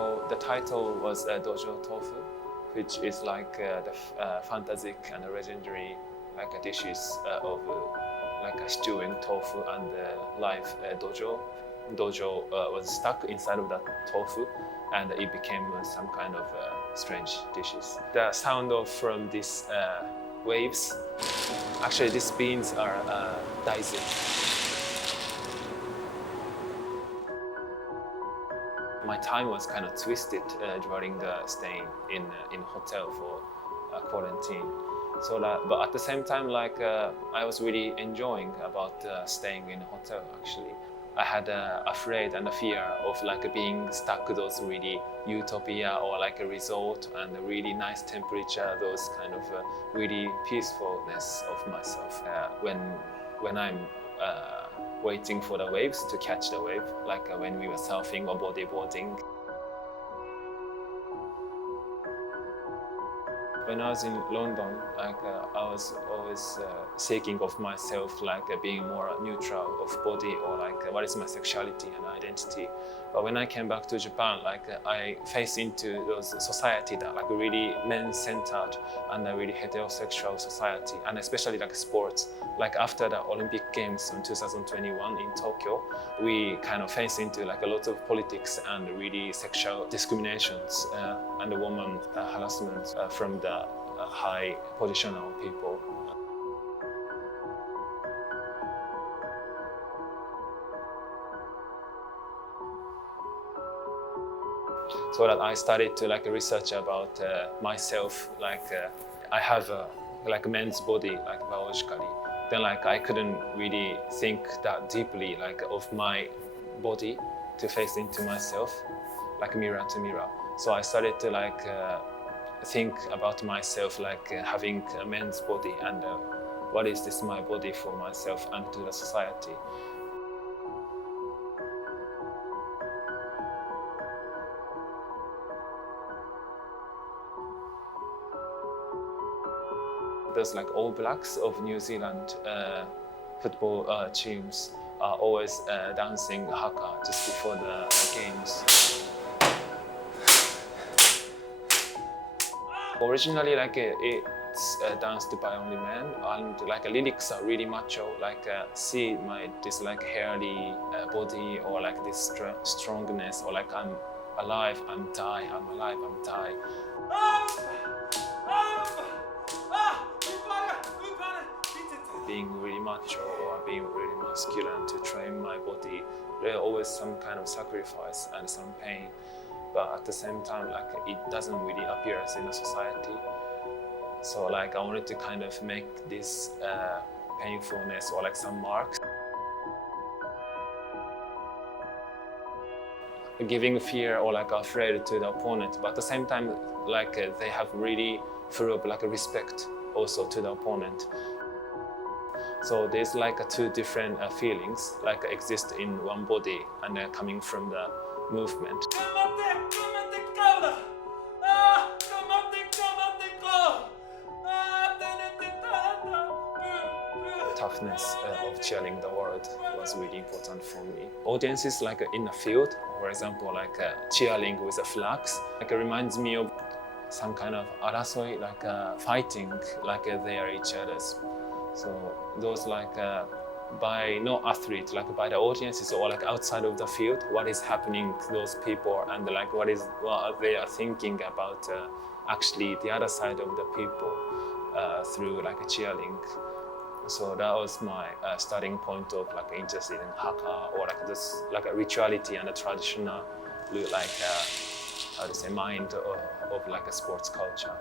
example, the title was Dojo Tofu, which is like the fantastic and legendary like dishes of like a stewing tofu and live dojo. Dojo was stuck inside of that tofu, and it became some kind of strange dishes. The sound of from these waves, actually these beans are daisy. My time was kind of twisted during the staying in hotel for quarantine. So that, but at the same time, like I was really enjoying about staying in a hotel. Actually, I had afraid and a fear of like being stuck those really utopia or like a resort and a really nice temperature, those kind of really peacefulness of myself when I'm waiting for the waves to catch the wave, like when we were surfing or bodyboarding. When I was in London, like I was always thinking of myself like being more neutral of body or like what is my sexuality and identity. But when I came back to Japan, like I faced into those society that like really men-centered and a really heterosexual society, and especially like sports. Like after the Olympic Games in 2021 in Tokyo, we kind of faced into like a lot of politics and really sexual discriminations and the woman harassment from the high positional people. So that I started to like research about myself. Like I have like a men's body, like biologically. Then like I couldn't really think that deeply like of my body to face into myself, like mirror to mirror. So I started to like think about myself like having a men's body and what is this my body for myself and to the society. There's like All Blacks of New Zealand football teams are always dancing haka just before the games. Originally, like it's danced by only men, and like lyrics are really macho. Like see my this like hairy body, or like this strongness, or like I'm alive, I'm die, I'm alive, I'm die. Being really macho or being really masculine to train my body, there's always some kind of sacrifice and some pain. But at the same time, like it doesn't really appear in the society. So like I wanted to kind of make this painfulness or like some marks. Giving fear or like afraid to the opponent, but at the same time, like they have really full of like a respect also to the opponent. So there's like two different feelings like exist in one body and they're coming from the movement. Toughness of cheering the world was really important for me. Audiences like in a field, for example, like cheering with the flags, like it reminds me of some kind of arasoi, like fighting, like they are each other's. So those like by no athlete, like by the audiences or like outside of the field, what is happening to those people and like what they are thinking about actually the other side of the people through like cheering. So that was my starting point of like interest in haka or like this like a rituality and a traditional like how to say mind of like a sports culture.